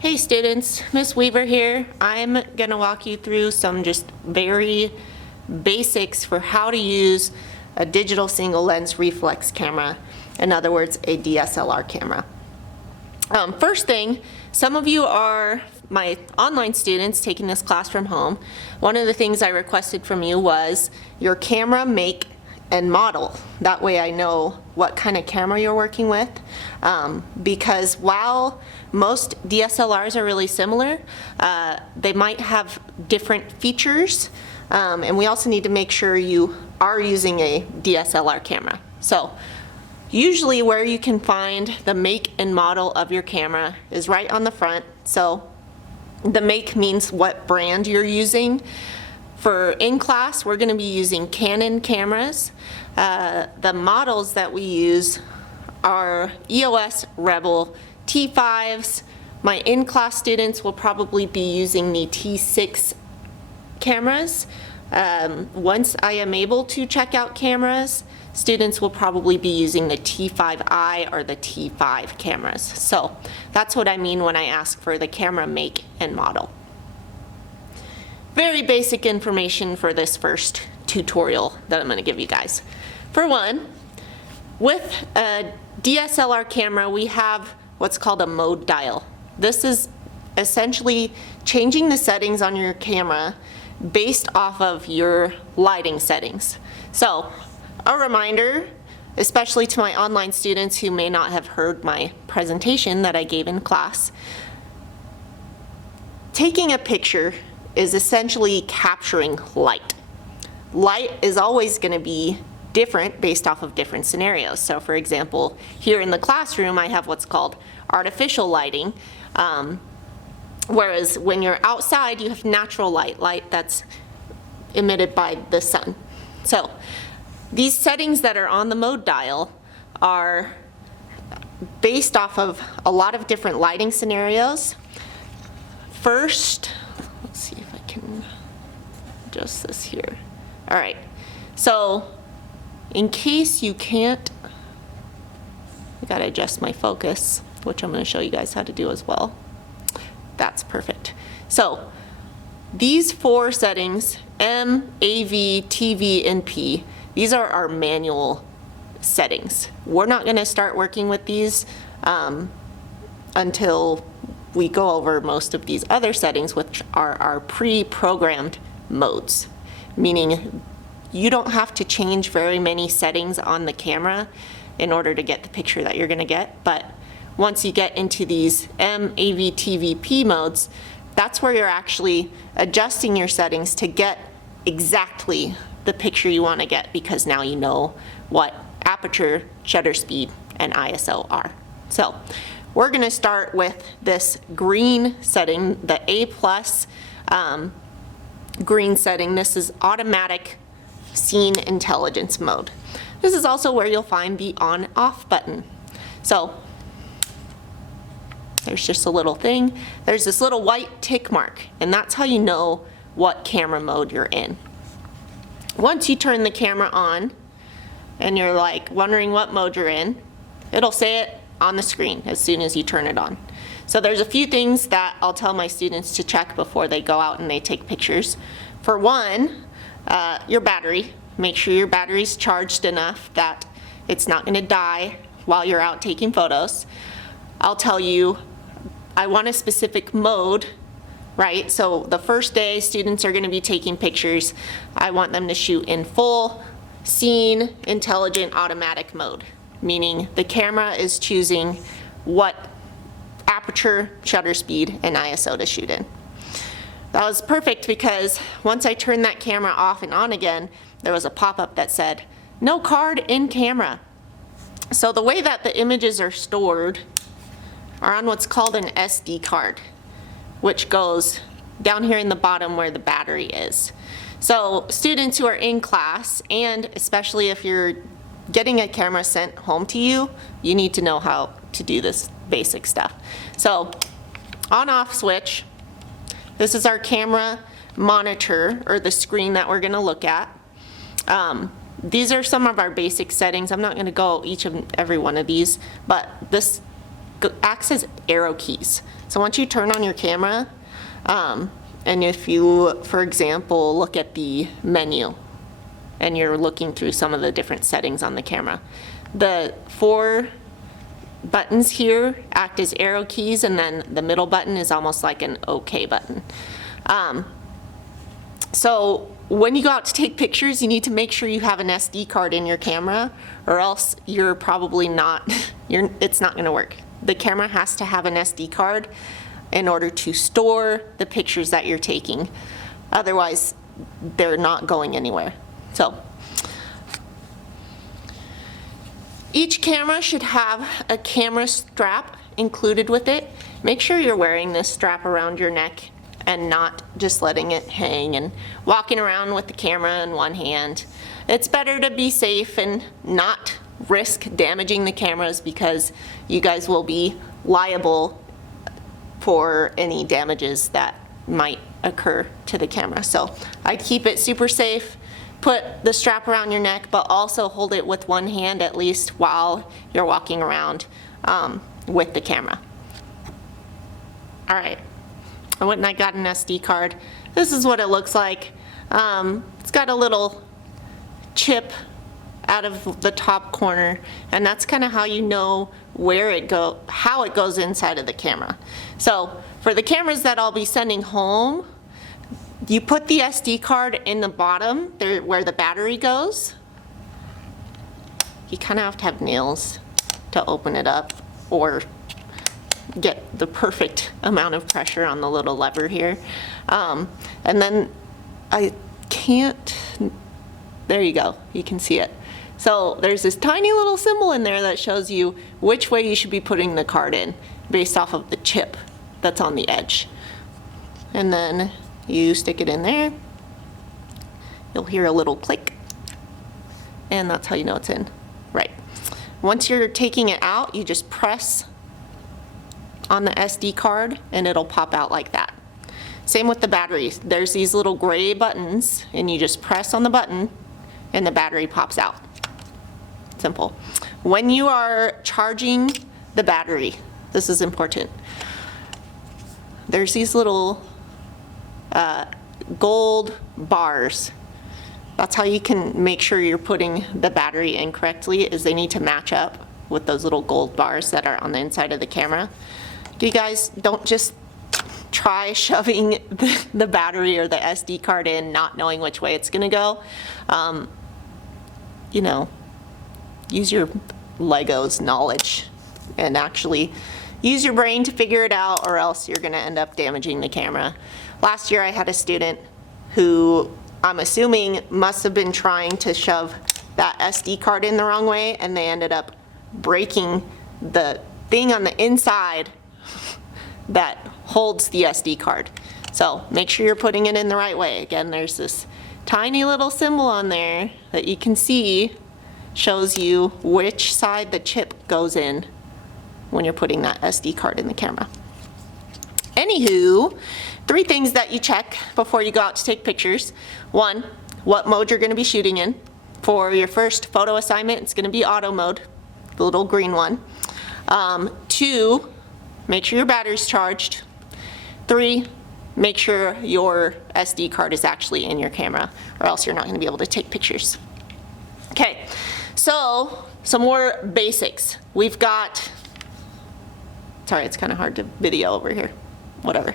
Hey students, Miss Weaver here. I'm going to walk you through some just very basics for how to use a digital single lens reflex camera, in other words, a DSLR camera. First thing, some of you are my online students taking this class from home. One of the things I requested from you was your camera make and model. That way I know what kind of camera you're working with, because while most DSLRs are really similar, they might have different features, and we also need to make sure you are using a DSLR camera. So usually where you can find the make and model of your camera is right on the front. So the make means what brand you're using. For in class, we're going to be using Canon cameras. The models that we use are EOS Rebel T5s. My in-class students will probably be using the T6 cameras. Once I am able to check out cameras, students will probably be using the T5i or the T5 cameras. So that's what I mean when I ask for the camera make and model. Very basic information for this first tutorial that I'm going to give you guys. For one, with a DSLR camera, we have what's called a mode dial. This is essentially changing the settings on your camera based off of your lighting settings. So, a reminder, especially to my online students who may not have heard my presentation that I gave in class, taking a picture is essentially capturing light. Light is always going to be different based off of different scenarios. So for example, here in the classroom I have what's called artificial lighting, whereas when you're outside you have natural light that's emitted by the sun. So these settings that are on the mode dial are based off of a lot of different lighting scenarios. First, let's see if I can adjust this here. All right, so in case you can't, I gotta adjust my focus, which I'm gonna show you guys how to do as well. That's perfect. So these four settings, M, AV, TV, and P, these are our manual settings. We're not gonna start working with these until we go over most of these other settings, which are our pre-programmed modes, meaning you don't have to change very many settings on the camera in order to get the picture that you're going to get. But once you get into these M, AV, TV, P modes, that's where you're actually adjusting your settings to get exactly the picture you want to get, because now you know what aperture, shutter speed, and ISO are. So we're going to start with this green setting, the A+ green setting. This is automatic scene intelligence mode. This is also where you'll find the on-off button. So there's just a little thing. There's this little white tick mark, and that's how you know what camera mode you're in. Once you turn the camera on and you're like wondering what mode you're in, it'll say it on the screen as soon as you turn it on. So there's a few things that I'll tell my students to check before they go out and they take pictures. For one, your battery. Make sure your battery's charged enough that it's not going to die while you're out taking photos. I'll tell you, I want a specific mode, right? So the first day students are going to be taking pictures. I want them to shoot in full scene intelligent automatic mode, meaning the camera is choosing what aperture, shutter speed, and ISO to shoot in. That was perfect because once I turned that camera off and on again, there was a pop-up that said, no card in camera. So the way that the images are stored are on what's called an SD card, which goes down here in the bottom where the battery is. So students who are in class, and especially if you're getting a camera sent home to you, you need to know how to do this basic stuff. So on-off switch. This is our camera monitor, or the screen that we're going to look at. These are some of our basic settings. I'm not going to go each and every one of these, but this acts as arrow keys. So once you turn on your camera, and if you, for example, look at the menu and you're looking through some of the different settings on the camera, the 4 buttons here act as arrow keys, and then the middle button is almost like an OK button. So when you go out to take pictures, you need to make sure you have an SD card in your camera, or else you're probably not, it's not going to work. The camera has to have an SD card in order to store the pictures that you're taking. Otherwise, they're not going anywhere. So each camera should have a camera strap included with it. Make sure you're wearing this strap around your neck and not just letting it hang and walking around with the camera in one hand. It's better to be safe and not risk damaging the cameras, because you guys will be liable for any damages that might occur to the camera. So I'd keep it super safe. Put the strap around your neck, but also hold it with one hand at least while you're walking around with the camera. All right, I went and I got an SD card. This is what it looks like. It's got a little chip out of the top corner, and that's kind of how you know how it goes inside of the camera. So for the cameras that I'll be sending home, you put the SD card in the bottom there where the battery goes. You kind of have to have nails to open it up or get the perfect amount of pressure on the little lever here. And then there you go, you can see it. So there's this tiny little symbol in there that shows you which way you should be putting the card in based off of the chip that's on the edge. And then you stick it in there. You'll hear a little click, and that's how you know it's in. Right. Once you're taking it out, you just press on the SD card and it'll pop out like that. Same with the batteries. There's these little gray buttons, and you just press on the button and the battery pops out. Simple. When you are charging the battery, this is important. There's these little gold bars. That's how you can make sure you're putting the battery in correctly, is they need to match up with those little gold bars that are on the inside of the camera. You guys don't just try shoving the battery or the SD card in not knowing which way it's gonna go. You know, use your Legos knowledge and actually use your brain to figure it out, or else you're gonna end up damaging the camera. Last year I had a student who I'm assuming must have been trying to shove that SD card in the wrong way, and they ended up breaking the thing on the inside that holds the SD card. So make sure you're putting it in the right way. Again, there's this tiny little symbol on there that you can see, shows you which side the chip goes in when you're putting that SD card in the camera. Anywho, 3 things that you check before you go out to take pictures. 1, what mode you're going to be shooting in. For your first photo assignment, it's going to be auto mode, the little green one. 2, make sure your battery's charged. 3, make sure your SD card is actually in your camera, or else you're not going to be able to take pictures. Okay, so some more basics. We've got, sorry, it's kind of hard to video over here. Whatever.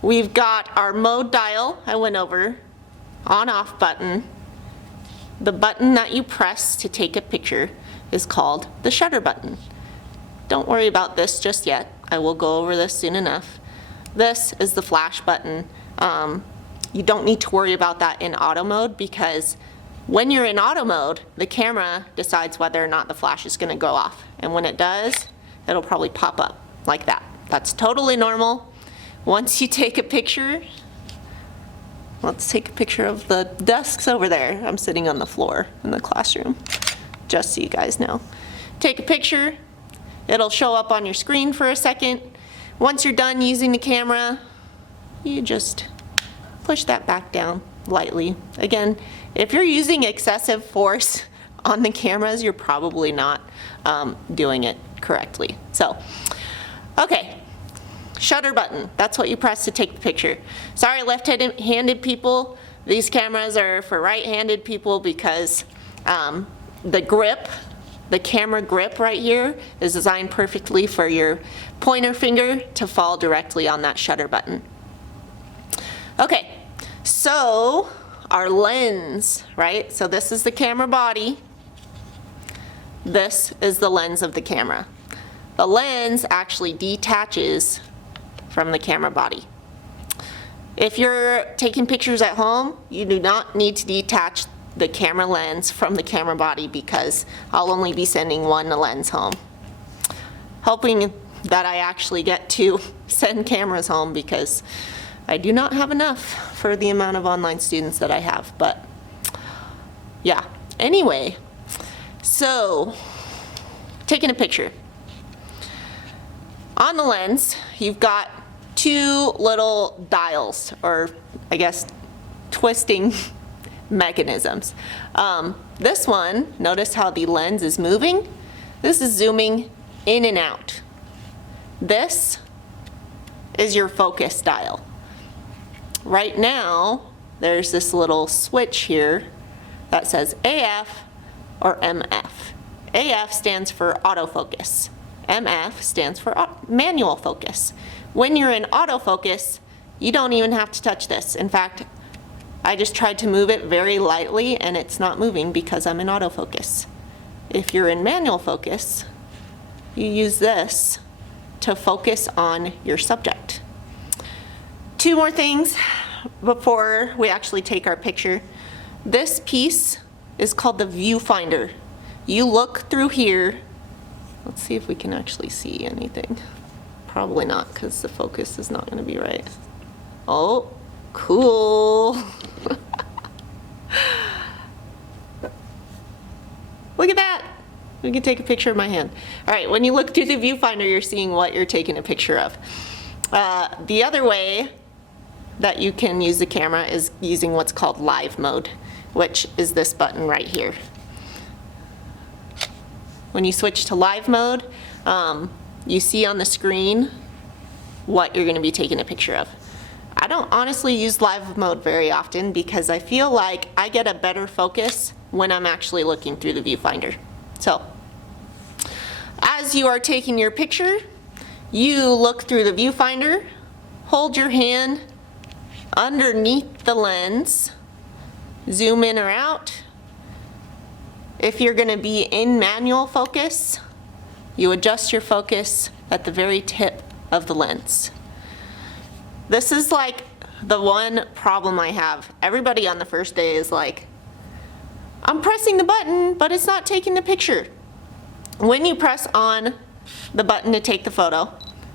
We've got our mode dial, I went over, on-off button. The button that you press to take a picture is called the shutter button. Don't worry about this just yet. I will go over this soon enough. This is the flash button. You don't need to worry about that in auto mode, because when you're in auto mode, the camera decides whether or not the flash is going to go off. And when it does, it'll probably pop up like that. That's totally normal. Once you take a picture, let's take a picture of the desks over there. I'm sitting on the floor in the classroom, just so you guys know. Take a picture, it'll show up on your screen for a second. Once you're done using the camera, you just push that back down lightly. Again, if you're using excessive force on the cameras, you're probably not doing it correctly. So, okay, shutter button. That's what you press to take the picture. Sorry, left-handed people, these cameras are for right-handed people because the grip, the camera grip right here is designed perfectly for your pointer finger to fall directly on that shutter button. Okay, so our lens, right? So this is the camera body. This is the lens of the camera. The lens actually detaches from the camera body. If you're taking pictures at home, you do not need to detach the camera lens from the camera body because I'll only be sending one lens home. Hoping that I actually get to send cameras home because I do not have enough for the amount of online students that I have, but yeah. Anyway, so taking a picture. On the lens, you've got two little dials, or I guess twisting mechanisms. This one, notice how the lens is moving? This is zooming in and out. This is your focus dial. Right now, there's this little switch here that says AF or MF. AF stands for autofocus. MF stands for manual focus. When you're in autofocus, you don't even have to touch this. In fact, I just tried to move it very lightly and it's not moving because I'm in autofocus. If you're in manual focus, you use this to focus on your subject. Two more things before we actually take our picture. This piece is called the Viewfinder. You look through here. Let's see if we can actually see anything. Probably not because the focus is not going to be right. Oh, cool. Look at that. We can take a picture of my hand. All right, when you look through the viewfinder, you're seeing what you're taking a picture of. The other way that you can use the camera is using what's called live mode, which is this button right here. When you switch to live mode, you see on the screen what you're going to be taking a picture of. I don't honestly use live mode very often because I feel like I get a better focus when I'm actually looking through the viewfinder. So, as you are taking your picture, you look through the viewfinder, hold your hand underneath the lens, zoom in or out. If you're going to be in manual focus, you adjust your focus at the very tip of the lens. This is like the one problem I have. Everybody on the first day is like, I'm pressing the button, but it's not taking the picture. When you press on the button to take the photo,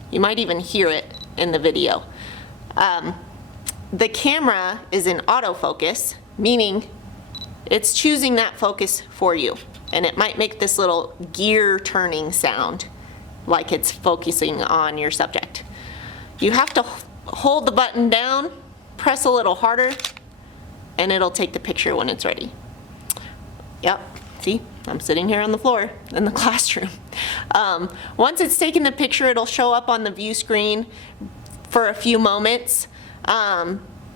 you might even hear it in the video. The camera is in autofocus, meaning it's choosing that focus for you. And it might make this little gear turning sound like it's focusing on your subject. You have to hold the button down, press a little harder, and it'll take the picture when it's ready. Yep, see, I'm sitting here on the floor in the classroom. Once it's taken the picture, it'll show up on the view screen for a few moments.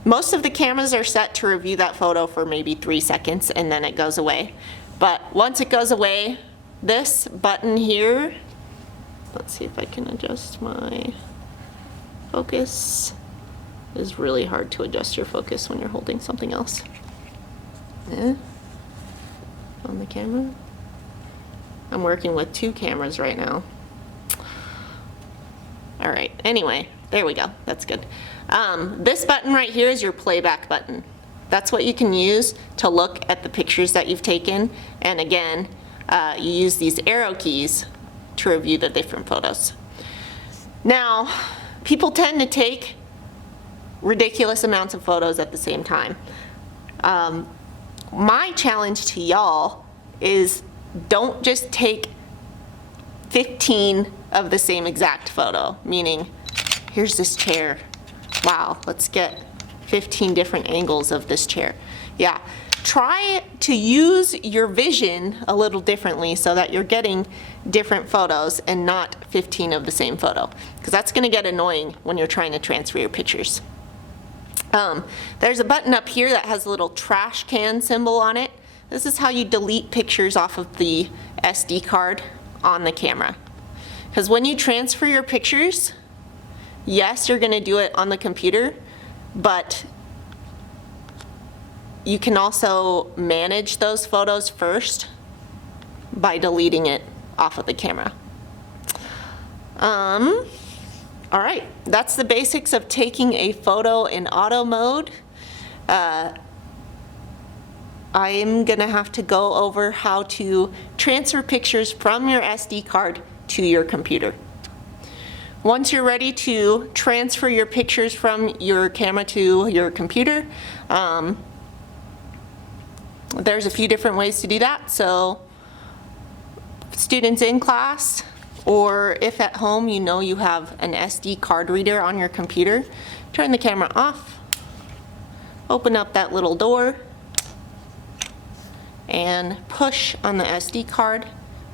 Most of the cameras are set to review that photo for maybe 3 seconds and then it goes away. But once it goes away, this button here, let's see if I can adjust my focus. It's really hard to adjust your focus when you're holding something else. Yeah. On the camera. I'm working with 2 cameras right now. All right, anyway, there we go, that's good. This button right here is your playback button. That's what you can use to look at the pictures that you've taken. And again, you use these arrow keys to review the different photos. Now, people tend to take ridiculous amounts of photos at the same time. My challenge to y'all is don't just take 15 of the same exact photo, meaning here's this chair. Wow, let's get 15 different angles of this chair. Yeah, try to use your vision a little differently so that you're getting different photos and not 15 of the same photo, because that's going to get annoying when you're trying to transfer your pictures. There's a button up here that has a little trash can symbol on it. This is how you delete pictures off of the SD card on the camera. Because when you transfer your pictures, yes, you're going to do it on the computer, but you can also manage those photos first by deleting it off of the camera. All right, that's the basics of taking a photo in auto mode. I am gonna have to go over how to transfer pictures from your SD card to your computer. Once you're ready to transfer your pictures from your camera to your computer, there's a few different ways to do that. So students in class, or if at home you know you have an SD card reader on your computer, turn the camera off, open up that little door, and push on the SD card.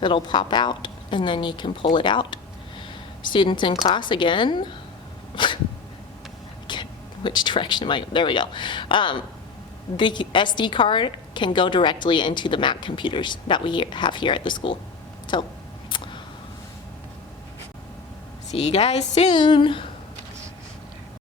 It'll pop out, and then you can pull it out. Students in class again. Which direction am I? There we go. The SD card can go directly into the Mac computers that we have here at the school. So, see you guys soon.